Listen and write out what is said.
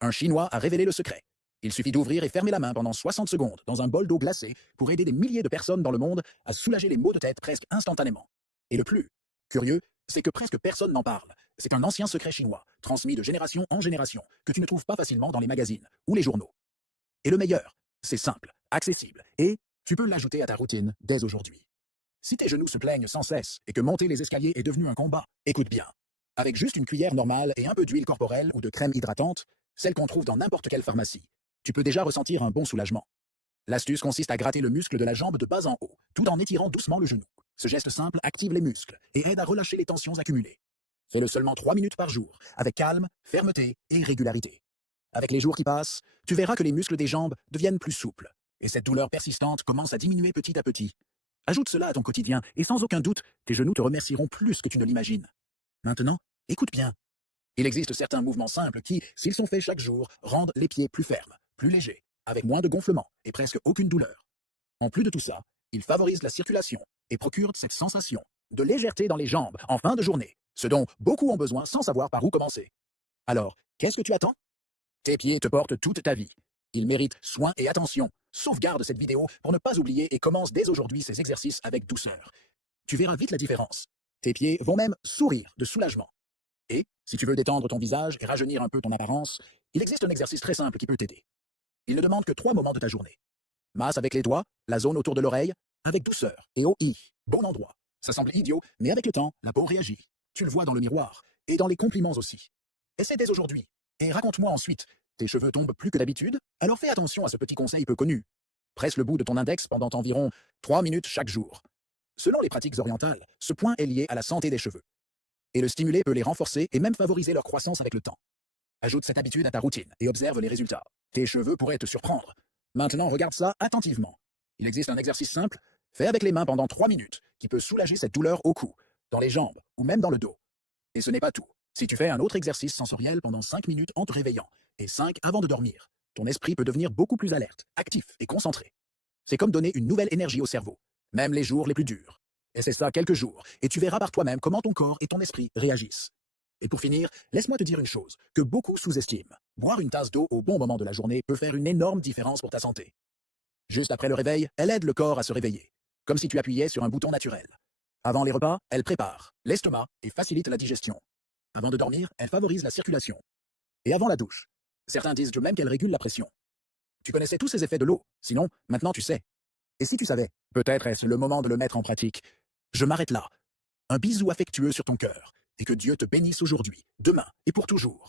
Un Chinois a révélé le secret. Il suffit d'ouvrir et fermer la main pendant 60 secondes dans un bol d'eau glacée pour aider des milliers de personnes dans le monde à soulager les maux de tête presque instantanément. Et le plus curieux, c'est que presque personne n'en parle. C'est un ancien secret chinois, transmis de génération en génération, que tu ne trouves pas facilement dans les magazines ou les journaux. Et le meilleur, c'est simple, accessible, et tu peux l'ajouter à ta routine dès aujourd'hui. Si tes genoux se plaignent sans cesse et que monter les escaliers est devenu un combat, écoute bien. Avec juste une cuillère normale et un peu d'huile corporelle ou de crème hydratante, celle qu'on trouve dans n'importe quelle pharmacie, tu peux déjà ressentir un bon soulagement. L'astuce consiste à gratter le muscle de la jambe de bas en haut, tout en étirant doucement le genou. Ce geste simple active les muscles et aide à relâcher les tensions accumulées. Fais-le seulement 3 minutes par jour, avec calme, fermeté et régularité. Avec les jours qui passent, tu verras que les muscles des jambes deviennent plus souples, et cette douleur persistante commence à diminuer petit à petit. Ajoute cela à ton quotidien, et sans aucun doute, tes genoux te remercieront plus que tu ne l'imagines. Maintenant, écoute bien. Il existe certains mouvements simples qui, s'ils sont faits chaque jour, rendent les pieds plus fermes, plus légers, avec moins de gonflement et presque aucune douleur. En plus de tout ça, ils favorisent la circulation et procurent cette sensation de légèreté dans les jambes en fin de journée, ce dont beaucoup ont besoin sans savoir par où commencer. Alors, qu'est-ce que tu attends? Tes pieds te portent toute ta vie. Ils méritent soin et attention. Sauvegarde cette vidéo pour ne pas oublier et commence dès aujourd'hui ces exercices avec douceur. Tu verras vite la différence. Tes pieds vont même sourire de soulagement. Et, si tu veux détendre ton visage et rajeunir un peu ton apparence, il existe un exercice très simple qui peut t'aider. Il ne demande que 3 moments de ta journée. Masse avec les doigts, la zone autour de l'oreille, avec douceur et au i, bon endroit. Ça semble idiot, mais avec le temps, la peau réagit. Tu le vois dans le miroir, et dans les compliments aussi. Essaie dès aujourd'hui, et raconte-moi ensuite. Tes cheveux tombent plus que d'habitude? Alors fais attention à ce petit conseil peu connu. Presse le bout de ton index pendant environ 3 minutes chaque jour. Selon les pratiques orientales, ce point est lié à la santé des cheveux. Et le stimuler peut les renforcer et même favoriser leur croissance avec le temps. Ajoute cette habitude à ta routine et observe les résultats. Tes cheveux pourraient te surprendre. Maintenant, regarde ça attentivement. Il existe un exercice simple, fait avec les mains pendant 3 minutes, qui peut soulager cette douleur au cou, dans les jambes ou même dans le dos. Et ce n'est pas tout. Si tu fais un autre exercice sensoriel pendant 5 minutes en te réveillant et 5 avant de dormir, ton esprit peut devenir beaucoup plus alerte, actif et concentré. C'est comme donner une nouvelle énergie au cerveau, même les jours les plus durs. Essaie ça quelques jours et tu verras par toi-même comment ton corps et ton esprit réagissent. Et pour finir, laisse-moi te dire une chose que beaucoup sous-estiment. Boire une tasse d'eau au bon moment de la journée peut faire une énorme différence pour ta santé. Juste après le réveil, elle aide le corps à se réveiller, comme si tu appuyais sur un bouton naturel. Avant les repas, elle prépare l'estomac et facilite la digestion. Avant de dormir, elle favorise la circulation. Et avant la douche, certains disent même qu'elle régule la pression. Tu connaissais tous ces effets de l'eau, sinon, maintenant tu sais. Et si tu savais, peut-être est-ce le moment de le mettre en pratique. Je m'arrête là. Un bisou affectueux sur ton cœur, et que Dieu te bénisse aujourd'hui, demain et pour toujours.